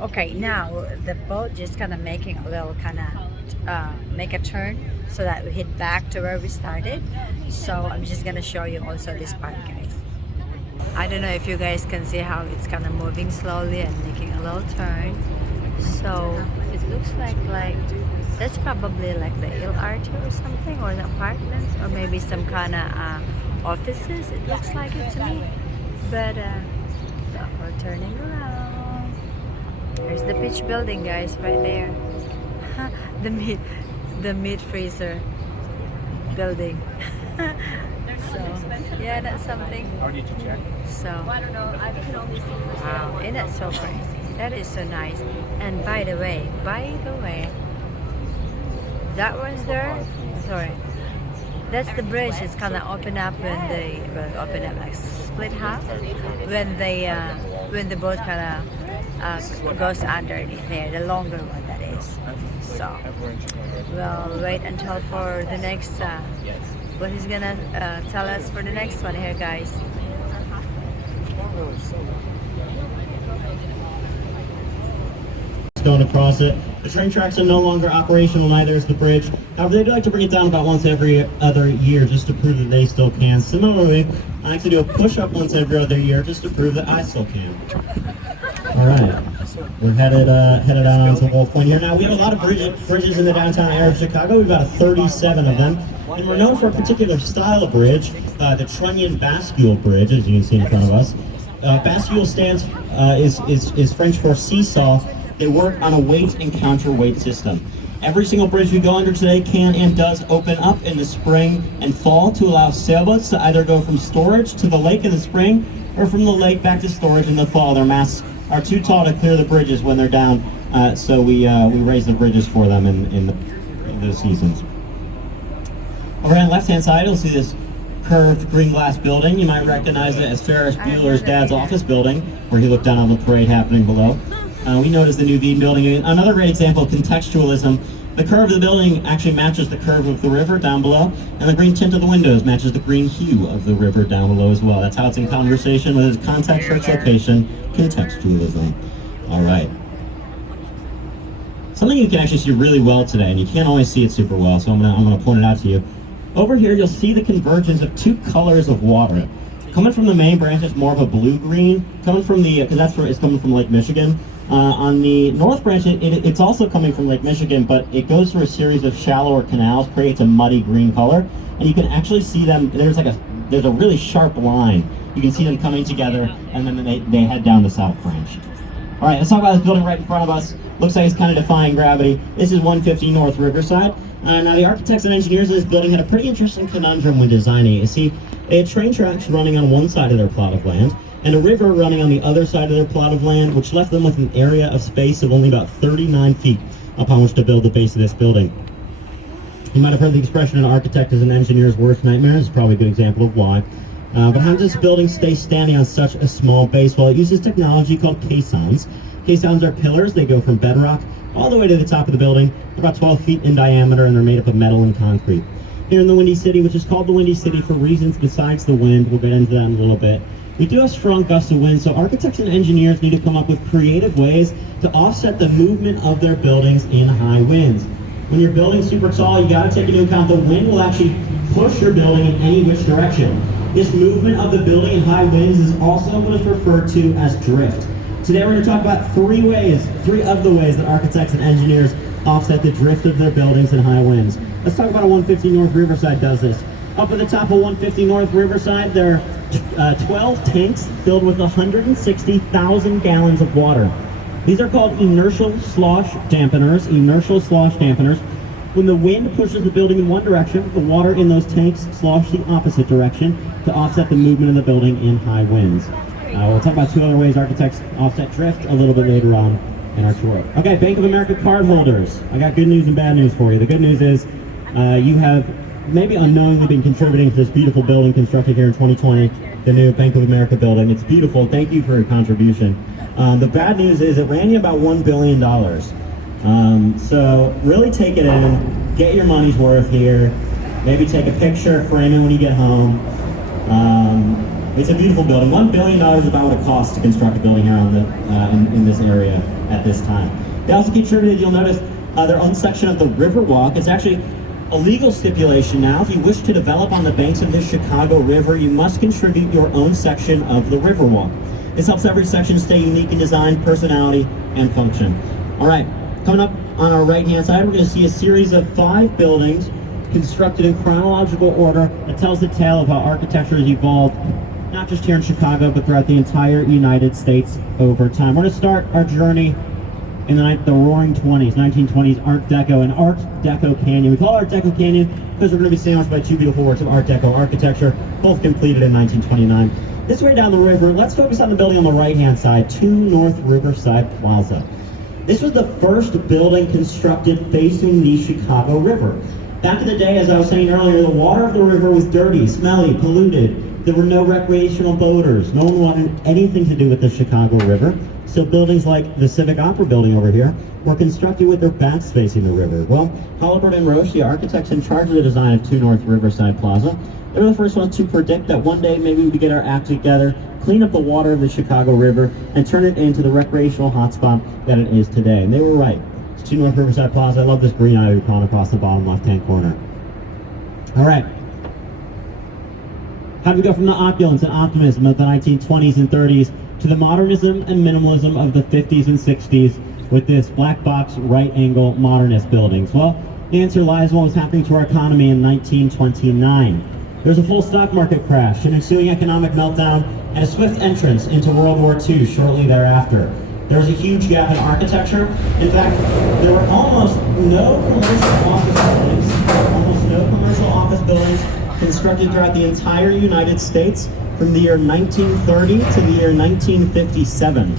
Okay, now the boat just kind of making a little kind of make a turn so that we hit back to where we started. So I'm just gonna show you also this part, guys. I don't know if you guys can see how it's kind of moving slowly and making a little turn. So it looks like that's probably like the LRT or something, or the apartments, or maybe some kind of offices. It looks like it to me. But we're turning around. There's the beach building, guys, right there. the meat, the meat freezer building. So yeah, that's something. Or did you check? So I don't know. I can only see for wow, sale. isn't that so crazy? That is so nice. And by the way, that was there. Sorry, that's the bridge. It's kind of open up when they open up like split half when the boat kind of goes underneath there. The longer one that is. So we'll wait until for the next. What he's gonna tell us for the next one here, guys. Going across it. The train tracks are no longer operational, neither is the bridge. However, they'd like to bring it down about once every other year just to prove that they still can. Similarly, I like to do a push-up once every other year just to prove that I still can. All right, we're headed out onto Wolf Point here. Now, we have a lot of bridges in the downtown area of Chicago. We've got 37 of them. And we're known for a particular style of bridge, the Trunnion Bascule Bridge, as you can see in front of us. Bascule is French for seesaw. They work on a weight and counterweight system. Every single bridge we go under today can and does open up in the spring and fall to allow sailboats to either go from storage to the lake in the spring or from the lake back to storage in the fall. Their masts are too tall to clear the bridges when they're down, so we raise the bridges for them in the seasons. Over on the left-hand side, you'll see this curved green glass building. You might recognize it as Ferris Bueller's dad's office building, where he looked down on the parade happening below. We noticed the new Veeam building. Another great example of contextualism. The curve of the building actually matches the curve of the river down below, and the green tint of the windows matches the green hue of the river down below as well. That's how it's in conversation with its context or its location, contextualism. All right. Something you can actually see really well today, and you can't always see it super well, so I'm gonna point it out to you. Over here, you'll see the convergence of two colors of water. Coming from the main branch, it's more of a blue-green. Coming from the, because it's coming from Lake Michigan. On the north branch, it's also coming from Lake Michigan, but it goes through a series of shallower canals, creates a muddy green color, and you can actually see them. There's a really sharp line. You can see them coming together, and then they head down the south branch. All right, let's talk about this building right in front of us. Looks like it's kind of defying gravity. This is 150 North Riverside. Now, the architects and engineers of this building had a pretty interesting conundrum when designing it. You see, they had train tracks running on one side of their plot of land, and a river running on the other side of their plot of land, which left them with an area of space of only about 39 feet upon which to build the base of this building. You might have heard the expression, an architect is an engineer's worst nightmare. This is probably a good example of why. But how does this building stay standing on such a small base? Well, it uses technology called caissons. Caissons are pillars. They go from bedrock all the way to the top of the building. They're about 12 feet in diameter, and they're made up of metal and concrete. Here in the Windy City, which is called the Windy City for reasons besides the wind, we'll get into that in a little bit, we do have strong gusts of wind, so architects and engineers need to come up with creative ways to offset the movement of their buildings in high winds. When you're building super tall, you got to take into account the wind will actually push your building in any which direction. This movement of the building in high winds is also what is referred to as drift. Today we're going to talk about three of the ways that architects and engineers offset the drift of their buildings in high winds. Let's talk about how 150 North Riverside does this. Up at the top of 150 North Riverside, there are 12 tanks filled with 160,000 gallons of water. These are called inertial slosh dampeners. When the wind pushes the building in one direction, the water in those tanks slosh the opposite direction to offset the movement of the building in high winds. We'll talk about two other ways architects offset drift a little bit later on in our tour. Okay, Bank of America card holders. I got good news and bad news for you. The good news is you have maybe unknowingly been contributing to this beautiful building constructed here in 2020, the new Bank of America building. It's beautiful. Thank you for your contribution. The bad news is it ran you about $1 billion. So really take it in, get your money's worth here. Maybe take a picture, frame it when you get home. It's a beautiful building. $1 billion is about what it costs to construct a building here on in this area. at this time. They also contributed, you'll notice, their own section of the Riverwalk. It's actually a legal stipulation now. If you wish to develop on the banks of the Chicago River, you must contribute your own section of the Riverwalk. This helps every section stay unique in design, personality, and function. All right, coming up on our right-hand side, we're going to see a series of 5 buildings constructed in chronological order that tells the tale of how architecture has evolved, not just here in Chicago, but throughout the entire United States over time. We're going to start our journey in the Roaring 20s, 1920s Art Deco and Art Deco Canyon. We call it Art Deco Canyon because we're going to be sandwiched by 2 beautiful works of Art Deco architecture, both completed in 1929. This way down the river, let's focus on the building on the right-hand side, 2 North Riverside Plaza. This was the first building constructed facing the Chicago River. Back in the day, as I was saying earlier, the water of the river was dirty, smelly, polluted. There were no recreational boaters. No one wanted anything to do with the Chicago River. So buildings like the Civic Opera building over here were constructed with their backs facing the river. Well, Halliburton and Roche, the architects in charge of the design of 2 North Riverside Plaza, they were the first ones to predict that one day maybe we'd get our act together, clean up the water of the Chicago River, and turn it into the recreational hotspot that it is today. And they were right. It's 2 North Riverside Plaza. I love this green icon across the bottom left-hand corner. All right. How do we go from the opulence and optimism of the 1920s and 30s to the modernism and minimalism of the 50s and 60s with this black box right-angle modernist buildings? Well, the answer lies in what was happening to our economy in 1929. There was a full stock market crash, an ensuing economic meltdown, and a swift entrance into World War II shortly thereafter. There was a huge gap in architecture. In fact, there were almost no commercial office buildings constructed throughout the entire United States from the year 1930 to the year 1957.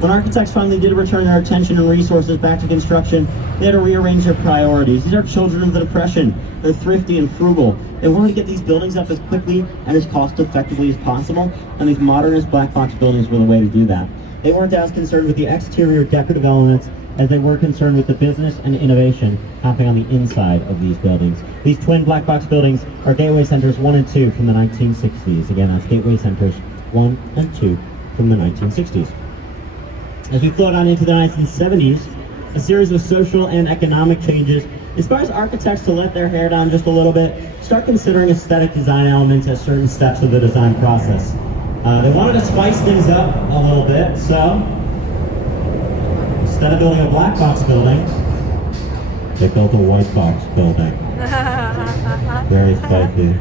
When architects finally did return their attention and resources back to construction, they had to rearrange their priorities. These are children of the Depression. They're thrifty and frugal. They wanted to get these buildings up as quickly and as cost effectively as possible, and these modernist black box buildings were the way to do that. They weren't as concerned with the exterior decorative elements as they were concerned with the business and innovation happening on the inside of these buildings. These twin black box buildings are Gateway Centers 1 and 2 from the 1960s. Again, that's Gateway Centers 1 and 2 from the 1960s. As we float on into the 1970s, a series of social and economic changes inspires architects to let their hair down just a little bit, start considering aesthetic design elements at certain steps of the design process. They wanted to spice things up a little bit, so instead of building a black box building, they built a white box building. Very spicy.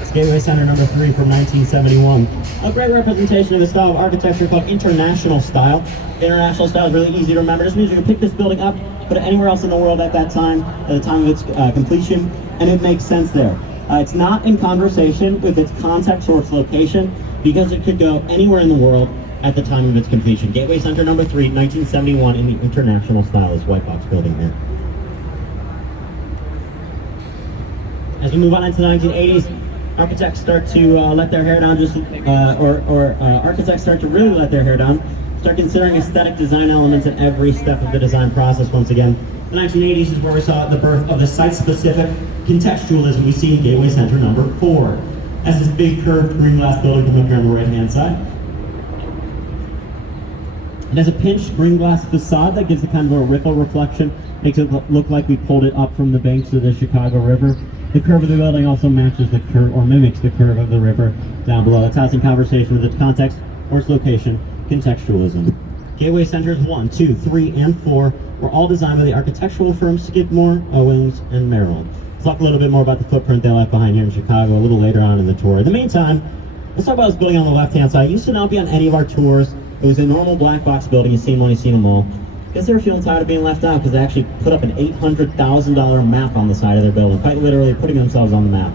It's Gateway Center number 3 from 1971. A great representation of the style of architecture called International Style. International Style is really easy to remember. This means you can pick this building up, put it anywhere else in the world at that time, at the time of its completion, and it makes sense there. It's not in conversation with its context or its location, because it could go anywhere in the world at the time of its completion. Gateway Center number 3, 1971, in the International Style, this white box building here. As we move on into the 1980s, architects start to let their hair down, architects start to really let their hair down, start considering aesthetic design elements at every step of the design process once again. The 1980s is where we saw the birth of the site-specific contextualism we see in Gateway Center number 4. As this big curved green glass building coming up here on the right-hand side. It has a pinched green glass facade that gives it kind of a ripple reflection, makes it look like we pulled it up from the banks of the Chicago River. The curve of the building also matches the curve, or mimics the curve of the river down below. It's how it's in conversation with its context or its location, contextualism. Gateway Centers 1, 2, 3, and 4 were all designed by the architectural firm Skidmore, Owings, and Merrill. Let's talk a little bit more about the footprint they left behind here in Chicago a little later on in the tour. In the meantime, let's talk about this building on the left-hand side. It used to not be on any of our tours. It was a normal black box building. You've seen one, you've seen them all. I guess they were feeling tired of being left out because they actually put up an $800,000 map on the side of their building, quite literally putting themselves on the map.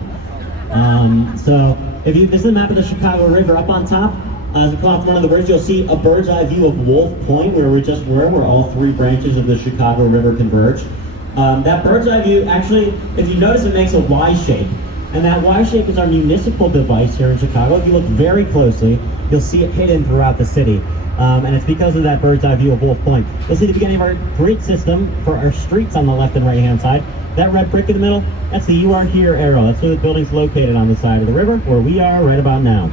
So this is the map of the Chicago River. Up on top, as we come off one of the bridges, you'll see a bird's eye view of Wolf Point, where we just were, where all 3 branches of the Chicago River converge. That bird's eye view, actually, if you notice, it makes a Y shape. And that Y shape is our municipal device here in Chicago. If you look very closely, you'll see it hidden throughout the city. And it's because of that bird's eye view of Wolf Point. You'll see the beginning of our grid system for our streets on the left and right hand side. That red brick in the middle, that's the You Are Here arrow. That's where the building's located on the side of the river, where we are right about now.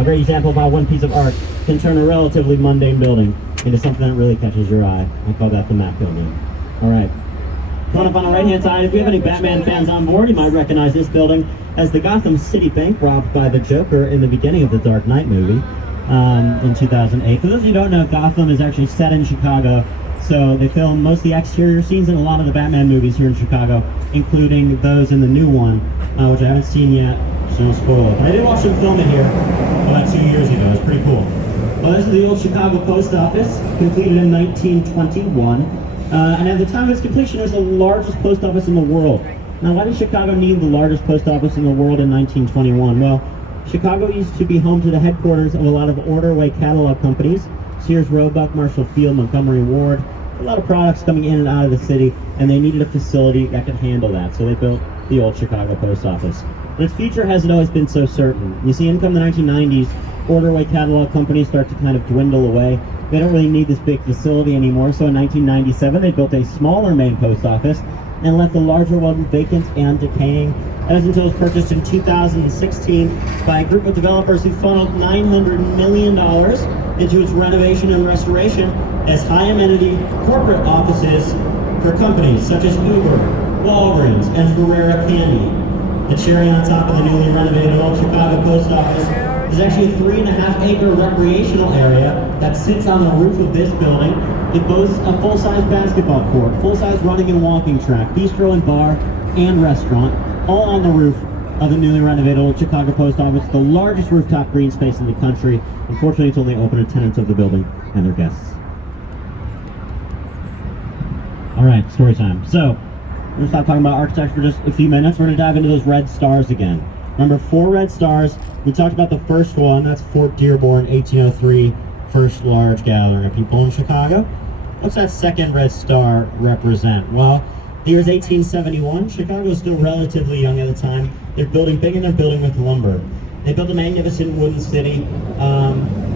A great example of how one piece of art can turn a relatively mundane building into something that really catches your eye. I call that the Mac Building. All right. Coming up on the right-hand side, if we have any Batman fans on board, you might recognize this building as the Gotham City Bank robbed by the Joker in the beginning of the Dark Knight movie in 2008. For those of you who don't know, Gotham is actually set in Chicago, so they film most of the exterior scenes in a lot of the Batman movies here in Chicago, including those in the new one, which I haven't seen yet, so no spoiler. But I did watch them film it here about 2 years ago. It's pretty cool. Well, this is the old Chicago Post Office, completed in 1921. And at the time of its completion, it was the largest post office in the world. Now, why did Chicago need the largest post office in the world in 1921? Well, Chicago used to be home to the headquarters of a lot of Orderway catalog companies, Sears, Roebuck, Marshall Field, Montgomery Ward, a lot of products coming in and out of the city, and they needed a facility that could handle that, so they built the old Chicago Post Office. And its future hasn't always been so certain. You see, in come the 1990s, Orderway catalog companies start to kind of dwindle away. They don't really need this big facility anymore, so in 1997 they built a smaller main post office and left the larger one vacant and decaying. That is until it was purchased in 2016 by a group of developers who funneled $900 million into its renovation and restoration as high-amenity corporate offices for companies such as Uber, Walgreens, and Ferrera Candy. The cherry on top of the newly renovated old Chicago Post Office is actually a 3.5-acre recreational area that sits on the roof of this building. It boasts a full-size basketball court, full-size running and walking track, bistro and bar, and restaurant, all on the roof of the newly renovated old Chicago Post Office, the largest rooftop green space in the country. Unfortunately, it's only open to tenants of the building and their guests. All right, story time. So, we're going to stop talking about architecture for just a few minutes. We're going to dive into those red stars again. Remember, 4 red stars. We talked about the first one. That's Fort Dearborn, 1803, first large gathering of people in Chicago. What's that second red star represent? Well, the year's 1871. Chicago is still relatively young at the time. They're building big and they're building with lumber. They built a magnificent wooden city,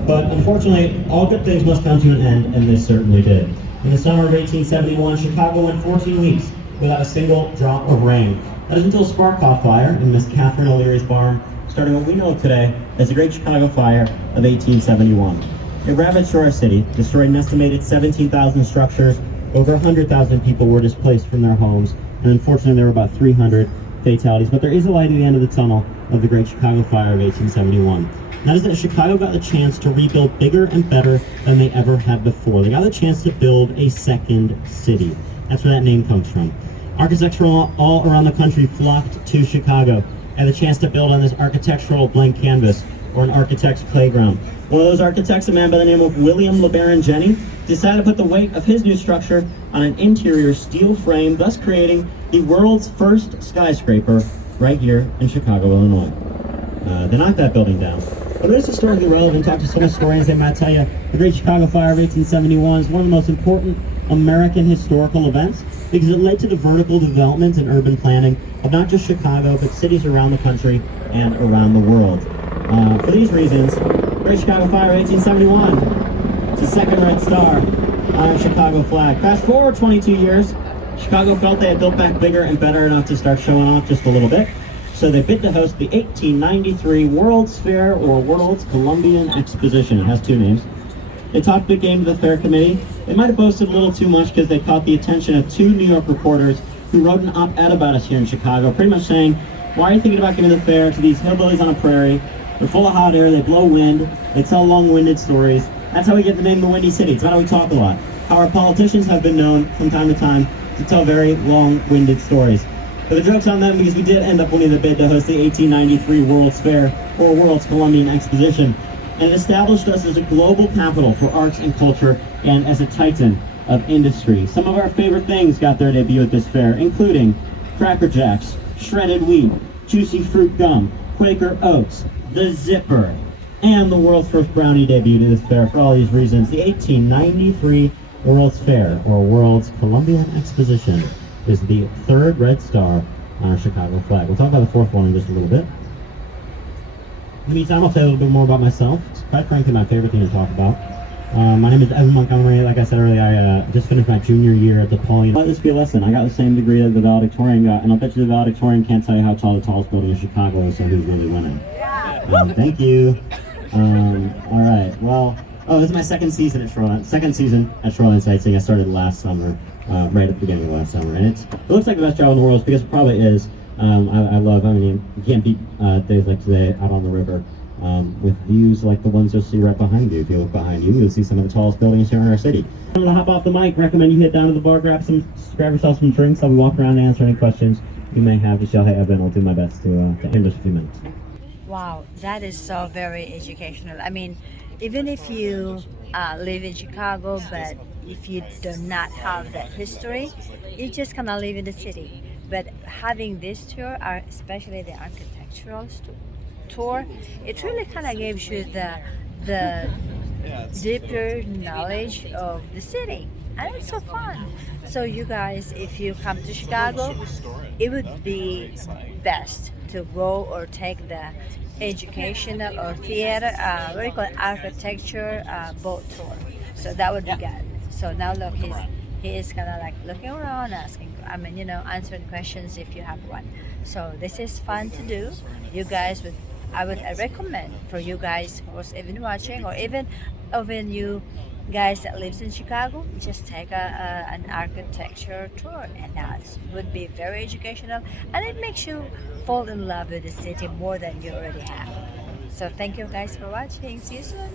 but unfortunately, all good things must come to an end, and this certainly did. In the summer of 1871, Chicago went 14 weeks without a single drop of rain. That is until a spark caught fire in Miss Catherine O'Leary's barn, starting what we know of today as the Great Chicago Fire of 1871. It ravaged through our city, destroyed an estimated 17,000 structures. Over 100,000 people were displaced from their homes, and unfortunately there were about 300 fatalities. But there is a light at the end of the tunnel of the Great Chicago Fire of 1871. And that is that Chicago got the chance to rebuild bigger and better than they ever had before. They got the chance to build a second city. That's where that name comes from. Architects from all around the country flocked to Chicago, had the chance to build on this architectural blank canvas, or an architect's playground. One of those architects, a man by the name of William LeBaron Jennings, decided to put the weight of his new structure on an interior steel frame, thus creating the world's first skyscraper right here in Chicago, Illinois. They knocked that building down. But it is historically relevant. Talk to some historians, they might tell you the Great Chicago Fire of 1871 is one of the most important American historical events because it led to the vertical development and urban planning of not just Chicago, but cities around the country and around the world. For these reasons, Great Chicago Fire of 1871, it's the second red star on our Chicago flag. Fast forward 22 years, Chicago felt they had built back bigger and better enough to start showing off just a little bit. So they bid to host the 1893 World's Fair, or World's Columbian Exposition. It has 2 names. They talked big game to the fair committee. They might have boasted a little too much because they caught the attention of 2 New York reporters who wrote an op-ed about us here in Chicago, pretty much saying, why are you thinking about giving the fair to these hillbillies on a prairie? They're full of hot air, they blow wind, they tell long-winded stories. That's how we get the name the Windy City. It's not how we talk a lot. How our politicians have been known from time to time to tell very long-winded stories. But the joke's on them because we did end up winning the bid to host the 1893 World's Fair, or World's Columbian Exposition. And it established us as a global capital for arts and culture and as a titan of industry. Some of our favorite things got their debut at this fair, including Cracker Jacks, shredded wheat, juicy fruit gum, Quaker Oats, the Zipper, and the world's first brownie debuted at this fair. For all these reasons, the 1893 World's Fair, or World's Columbian Exposition, is the 3rd red star on our Chicago flag. We'll talk about the 4th one in just a little bit. In the meantime, I'll tell you a little bit more about myself. It's quite frankly my favorite thing to talk about. My name is Evan Montgomery. Like I said earlier, I just finished my junior year at DePaul. Let this be a lesson. I got the same degree that the valedictorian got, and I'll bet you the valedictorian can't tell you how tall the tallest building in Chicago is, so who's really winning. Thank you. All right. Well, this is my second season at Shoreline. Second season at Shoreline Sightseeing. I started last summer, right at the beginning of last summer, and it looks like the best job in the world because it probably is. I love. I mean, you can't beat days like today out on the river with views like the ones you'll see right behind you. If you look behind you, you'll see some of the tallest buildings here in our city. I'm gonna hop off the mic. Recommend you head down to the bar, grab yourself some drinks. I'll be walking around and answer any questions you may have to Shohei Evan. I'll do my best to in just a few minutes. Wow, that is so very educational. I mean, even if you live in Chicago, but if you do not have that history, you just kind of live in the city. But having this tour, especially the architectural tour, it really kind of gives you the deeper knowledge of the city, and it's so fun. So you guys, if you come to Chicago, it would be best to go or take the educational or theater, what do you call it, architecture boat tour. So that would be good. So now look, he is kind of like looking around, asking, answering questions if you have one. So this is fun to do. You guys I recommend for you guys who's even watching, or even you guys that lives in Chicago, just take an architecture tour, and that would be very educational, and it makes you fall in love with the city more than you already have. So thank you guys for watching. See you soon.